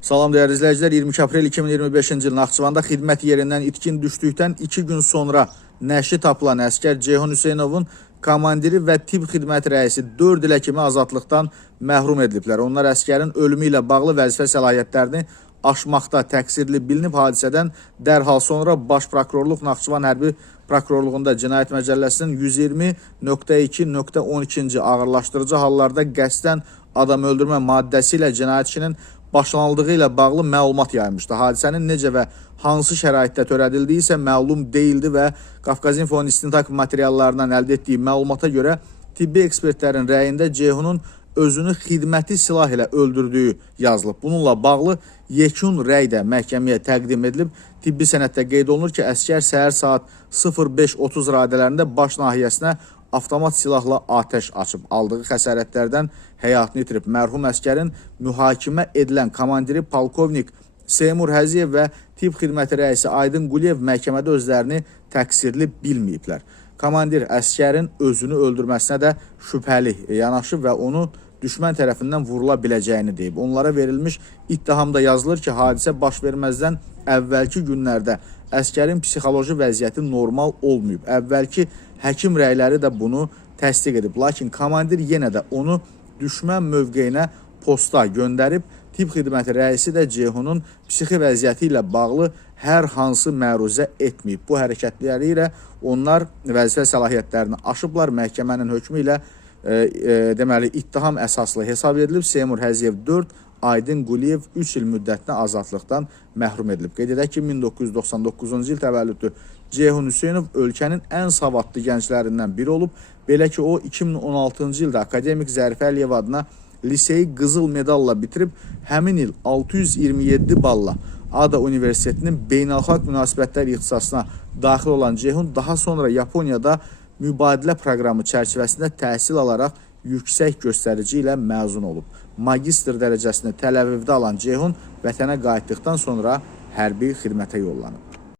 Salam dəyərli izləyicilər, 22 aprel 2025-ci il Naxçıvanda xidmət yerindən itkin düşdükdən 2 gün sonra nəşi tapılan əskər Ceyhun Hüseynovun komandiri və tibb xidmət rəisi 4 ilə kimi azadlıqdan məhrum ediliblər. Onlar əskərin ölümü ilə bağlı vəzifə səlahiyyətlərini aşmaqda təqsirli bilinib. Hadisədən dərhal sonra Baş Prokurorluq Naxçıvan Hərbi Prokurorluğunda Cinayət Məcəlləsinin 120.2.12-ci ağırlaşdırıcı hallarda qəsdən adam öldürmə maddəsi ilə cinayət işinin başlanıldığı ilə bağlı məlumat yaymışdı. Hadisənin necə və hansı şəraitdə törədildiyi isə məlum deyildi və Qafqazinfonun istintaq materiallarından əldə etdiyi məlumata görə tibbi ekspertlərin rəyində Ceyhunun özünü xidməti silah ilə öldürdüyü yazılıb. Bununla bağlı yekun rəy də məhkəməyə təqdim edilib. Tibbi sənəddə qeyd olunur ki, əskər səhər saat 05:30 radələrində baş nahiyəsinə avtomat silahla atəş açıb. Aldığı xəsarətlərdən həyatını itirib. Mərhum əskərin mühakimə edilən komandiri polkovnik Seymur Həziyev və tibb xidməti rəisi Aydın Quliyev məhkəmədə özlərini təqsirli bilməyiblər. Komandir əskərin özünü öldürməsinə də şübhəli yanaşıb və onu düşmən tərəfindən vurula biləcəyini deyib. Onlara verilmiş ittihamda yazılır ki, hadisə baş verməzdən əvvəlki günlərdə əskərin psixoloji vəziyyəti normal olmayıb. Əvvəlki həkim rəyləri də bunu təsdiq edib. Lakin komandir yenə də onu düşmən mövqeyinə posta göndərib. Tibb xidməti rəisi də Ceyhunun psixi vəziyyəti ilə bağlı hər hansı məruzə etməyib. Bu hərəkətləri ilə onlar vəzifə səlahiyyətlərini aşıblar. Məhkəmənin hökmü ilə deməli ittiham əsaslı hesab edilib. Seymur Həziyev 4, Aydın Quliyev 3 il müddətinə azadlıqdan məhrum edilib. Qeyd edək ki, 1999-cu il təvəllüdlü Ceyhun Hüseynov ölkənin ən savadlı gənclərindən biri olub. Belə ki, o 2016-cı ildə akademik Zərifə Əliyev adına liseyi qızıl medalla bitirib, həmin il 627 balla ADA Universitetinin beynəlxalq münasibətlər ixtisasına daxil olan Ceyhun daha sonra Yaponiyada mübadilə proqramı çərçivəsində təhsil alaraq yüksək göstərici ilə məzun olub. Magistr dərəcəsini Təl-Əvivdə alan Ceyhun vətənə qayıtdıqdan sonra hərbi xidmətə yollanıb.